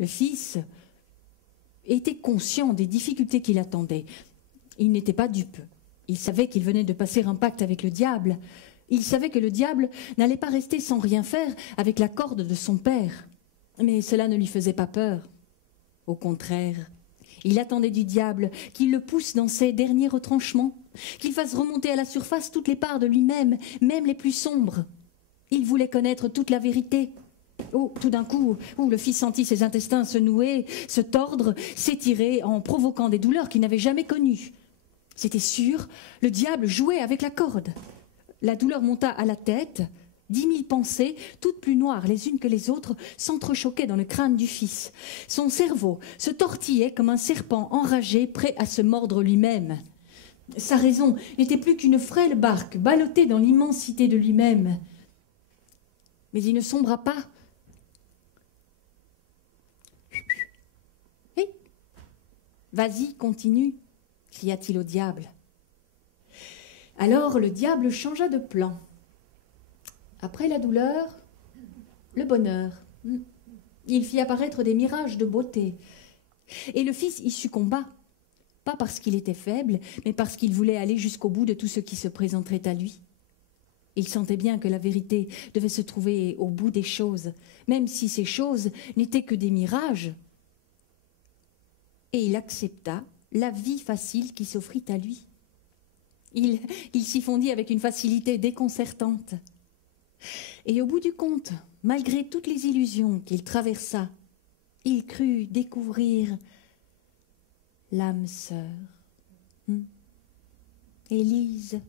Le fils était conscient des difficultés qui l'attendaient. Il n'était pas dupe. Il savait qu'il venait de passer un pacte avec le diable. Il savait que le diable n'allait pas rester sans rien faire avec la corde de son père. Mais cela ne lui faisait pas peur. Au contraire, il attendait du diable qu'il le pousse dans ses derniers retranchements, qu'il fasse remonter à la surface toutes les parts de lui-même, même les plus sombres. Il voulait connaître toute la vérité. Oh, tout d'un coup, le fils sentit ses intestins se nouer, se tordre, s'étirer en provoquant des douleurs qu'il n'avait jamais connues. C'était sûr, le diable jouait avec la corde. La douleur monta à la tête. 10 000 pensées, toutes plus noires les unes que les autres, s'entrechoquaient dans le crâne du fils. Son cerveau se tortillait comme un serpent enragé, prêt à se mordre lui-même. Sa raison n'était plus qu'une frêle barque, ballottée dans l'immensité de lui-même. Mais il ne sombra pas. Hé, vas-y, continue, cria-t-il au diable. Alors le diable changea de plan. Après la douleur, le bonheur. Il fit apparaître des mirages de beauté. Et le fils y succomba, pas parce qu'il était faible, mais parce qu'il voulait aller jusqu'au bout de tout ce qui se présenterait à lui. Il sentait bien que la vérité devait se trouver au bout des choses, même si ces choses n'étaient que des mirages. Et il accepta la vie facile qui s'offrit à lui. Il s'y fondit avec une facilité déconcertante. Et au bout du compte, malgré toutes les illusions qu'il traversa, il crut découvrir l'âme sœur, Élise.